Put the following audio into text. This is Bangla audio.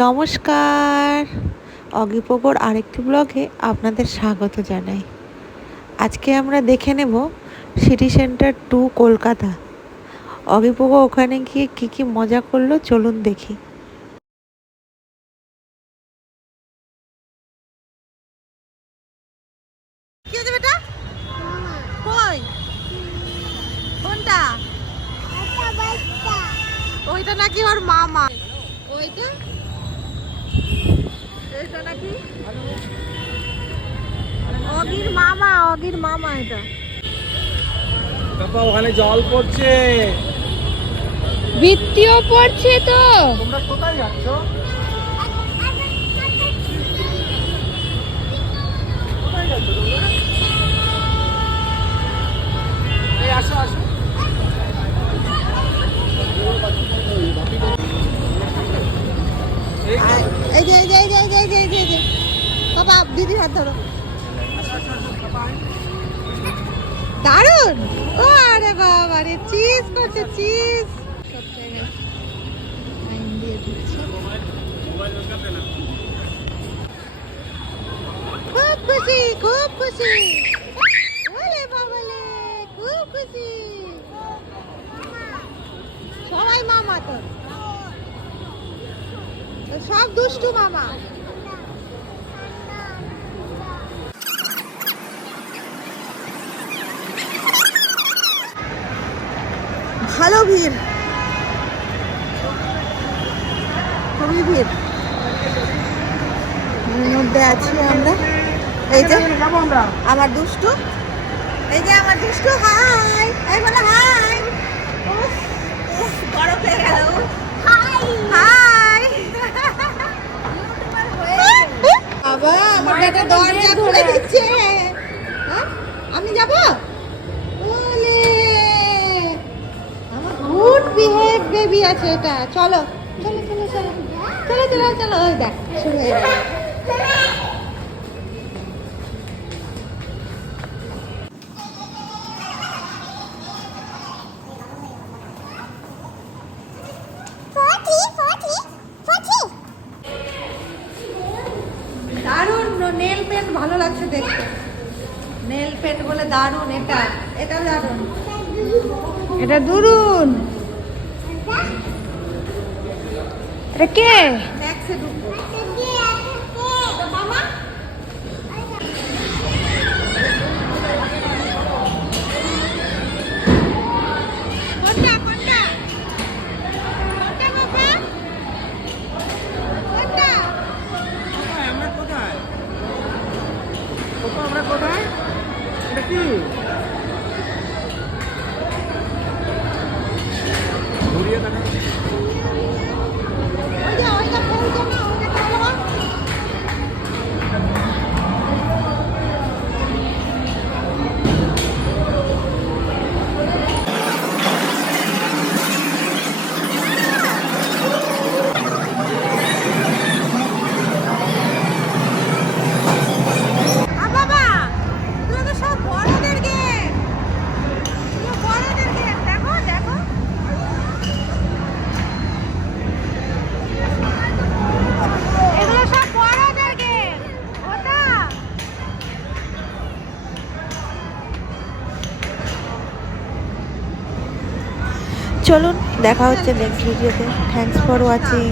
নমস্কার, অগিপোগোর আরেকটি ব্লগে আপনাদের স্বাগত জানাই। আজকে আমরা দেখে নেব সিটি সেন্টার 2 কলকাতা। অগিপোগো ওখানে গিয়ে কী কী মজা করলো চলুন দেখি। কি হয়েছে বেটা? কই? কোনটা? ওইটা নাকি ওর মামা। ওইটা? এটা নাকি অগির মামা এটা। বাবা ওখানে জল পড়ছে, বৃষ্টিও পড়ছে তো। তোমরা কোথায় যাচ্ছ? কোথায় যাচ্ছ তোমরা? এই আসো আসো। এই যে এই যে এই যে এই যে এই যে এই যে এই যে বাবা দিদি হাত ধরো। দারুন! ও আরে বাবা রে, চিজ করছে চিজ। খুব খুশি খুব খুশি। ওলে বাবালে খুব খুশি। সবাই মামা তোর, সব দুষ্টু মামা। ভালো ভিড়, খুবই ভিড়। এর মধ্যে আছি আমরা। এই যে আমার দুষ্টু, এই যে আমার দুষ্টু। হাই, এই বলে হাই। বড় হয়ে গেল। High high. বাবা আমার বেটা দরজা খুলে দিচ্ছে। হ্যাঁ আমি যাব? ওলে আমার গুড বিহেভ বেবি আছে এটা। চলো চলো চলো চলো চলো চলো চলো। ওই দেখ শুরু হয়ে গেল। দারুণ নেল পেন্ট, ভালো লাগছে দেখতে। নেল পেন্ট বলে দারুণ। এটা এটা দারুণ, এটা দুরুন। এটা কে? ম্যাক্সে ঢুকবো। মামা কোনটা কোনটা কোনটা বাবা? কোনটা? আমরা কোথায়? আমরা কোথায়? এটা কি? ঘুরিয়ে দেখা। ওই যে ওইটা বলছে না, ওইটা চলো। বাবা এগুলো তো সব বড়দের গেম। এগুলো বড়দের গেম। দেখো দেখো, এগুলো সব বড়দের গেম। ওটা চলুন দেখা হচ্ছে নেক্সট ভিডিওতে। Thanks for watching.